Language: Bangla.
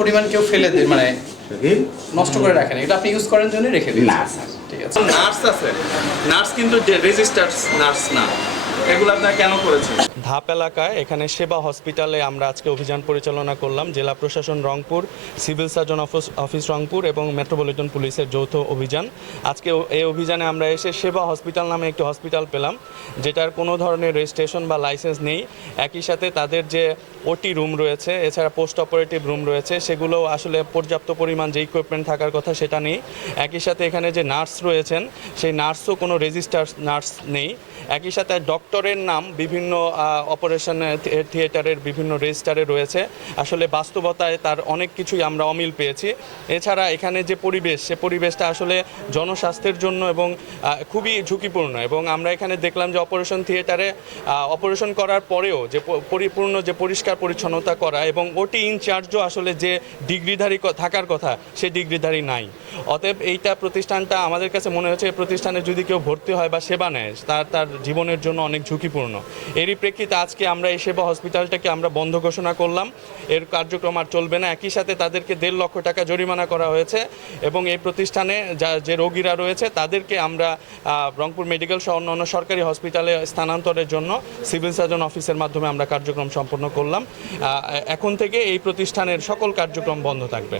পরিমাণ কেউ ফেলে দেয় মানে নষ্ট করে রাখে না। এটা আপনি ইউজ করেন জন্য রেখে দিন না স্যার। ঠিক আছে। নার্স আছে। নার্স কিন্তু রেজিস্টার্ড নার্স না। ধাপ এলাকায় এখানে সেবা হসপিটালে আমরা আজকে অভিযান পরিচালনা করলাম। জেলা প্রশাসন Rangpur, civil surgeon office office Rangpur এবং মেট্রোপলিটন পুলিশের যৌথ অভিযান। আজকে এই অভিযানে আমরা এসে সেবা হসপিটাল নামে একটি হসপিটাল পেলাম, যেটার কোনো ধরনের রেজিস্ট্রেশন বা লাইসেন্স নেই। একই সাথে তাদের যে ওটি রুম রয়েছে, এছাড়া পোস্ট অপারেটিভ রুম রয়েছে সেগুলো আসলে পর্যাপ্ত পরিমাণ যে ইকুইপমেন্ট থাকার কথা সেটা নেই। একই সাথে এখানে যে নার্স রয়েছেন, সেই নার্সও কোনো রেজিস্টার নার্স নেই। একই সাথে ডক্টরের নাম বিভিন্ন অপারেশন থিয়েটারের বিভিন্ন রেজিস্টারে রয়েছে। আসলে বাস্তবতায় তার অনেক কিছুই আমরা অমিল পেয়েছি। এছাড়া এখানে যে পরিবেশ, সে পরিবেশটা আসলে জনস্বাস্থ্যের জন্য এবং খুবই ঝুঁকিপূর্ণ। এবং আমরা এখানে দেখলাম যে অপারেশন থিয়েটারে অপারেশন করার পরেও যে পরিপূর্ণ যে পরিষ্কার পরিচ্ছন্নতা করা এবং ওটি ইনচার্জও আসলে যে ডিগ্রিধারী থাকার কথা, সে ডিগ্রিধারী নাই। অতএব এইটা প্রতিষ্ঠানটা আমাদের কাছে মনে হচ্ছে প্রতিষ্ঠানে যদি কেউ ভর্তি হয় বা সেবা নেয়, তার তার জীবনের জন্য অনেক ঝুঁকিপূর্ণ। এরই প্রেক্ষিতে আজকে আমরা এই সেবা হসপিটালটাকে আমরা বন্ধ ঘোষণা করলাম। এর কার্যক্রম আর চলবে না। একই সাথে তাদেরকে দেড় লক্ষ টাকা জরিমানা করা হয়েছে এবং এই প্রতিষ্ঠানে যা, যে রোগীরা রয়েছে তাদেরকে আমরা রংপুর মেডিকেল সহ অন্যান্য সরকারি হসপিটালে স্থানান্তরের জন্য সিভিল সার্জন অফিসের মাধ্যমে আমরা কার্যক্রম সম্পন্ন করলাম। এখন থেকে এই প্রতিষ্ঠানের সকল কার্যক্রম বন্ধ থাকবে।